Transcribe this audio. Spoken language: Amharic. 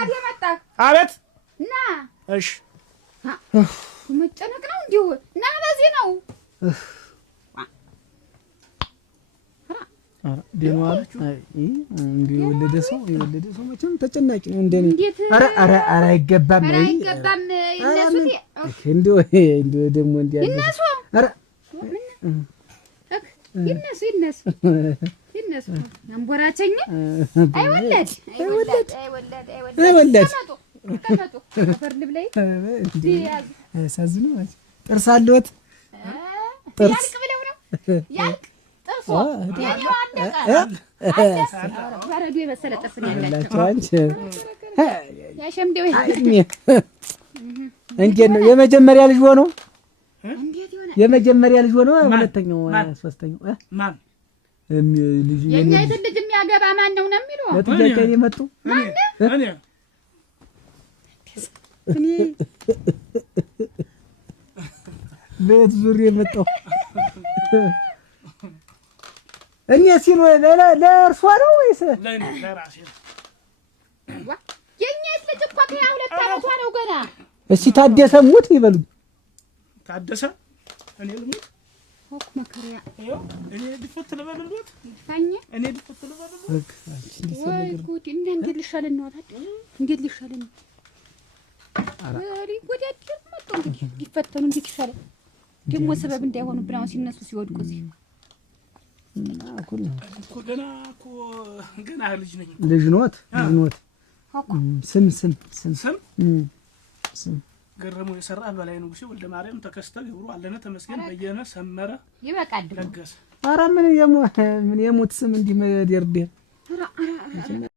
አባቴ መጣ። አቤት ና። እሺ መጨነቅ ነው እንዲሁ ና በዚህ ነው። እንዲሁ የወለደ ሰው መቼም ተጨናቂ ነው እንደኔ። ኧረ አይገባም አይገባም። እንዲሁ ደግሞ እንዲያ ይነሱ ኧረ ይነሱ አንቦራቸኝ አይወለድ ተቀመጡ ፈርድ ብለይ ሳዝኑ ጥርስ አለዎት ጥርስ ያልቅ ብለው ነው ያልቅ ጥርሶ የኔው አለቀ በረዶ የመሰለ ጥርስ ነው ያላቸው አንቺ ያሸምደው እንዴት ነው የመጀመሪያ ልጅ ሆኖ እንዴት ይሆናል የመጀመሪያ ልጅ ሆኖ ሁለተኛው ሶስተኛው ማን ልጅ የኛ ልጅ የሚያገባ ማን ነው የሚለው ለጥያቄ የመጡ እኔ ቤት ዙር የመጣው እኔ ሲሉ ለእርሷ ነው ወይስ ለራሴ ነው? የኛ ልጅ እኮ ከ2 ዓመቷ ነው ገና። እሺ ታደሰ ሙት ይበሉ። ታደሰ እኔ ልሙት ሆክ መከሪያ እኔ ድፈት ለበልሉት ታኛ እኔ ድፈት ለበልሉት ወይ ጉድ! እንዴት ሊሻለን ነው ታዲያ? እንዴት ሊሻለን ነው? አሪ ጉድ! መጥቶ እንግዲህ ሊፈተኑ እንዴት ይሻላል? ደግሞ ሰበብ እንዳይሆኑብን አሁን ሲነሱ ሲወድቁ እዚህ ገና ልጅ ነኝ። ልጅ ኖት ስም ገረሙ የሰራ በላይ ንጉሴ ወልደ ማርያም ተከስተ ገብሩ አለነ ተመስገን በየነ ሰመረ ይበቃል ለገሰ። ኧረ ምን የሞት ስም እንዲህ መደርደር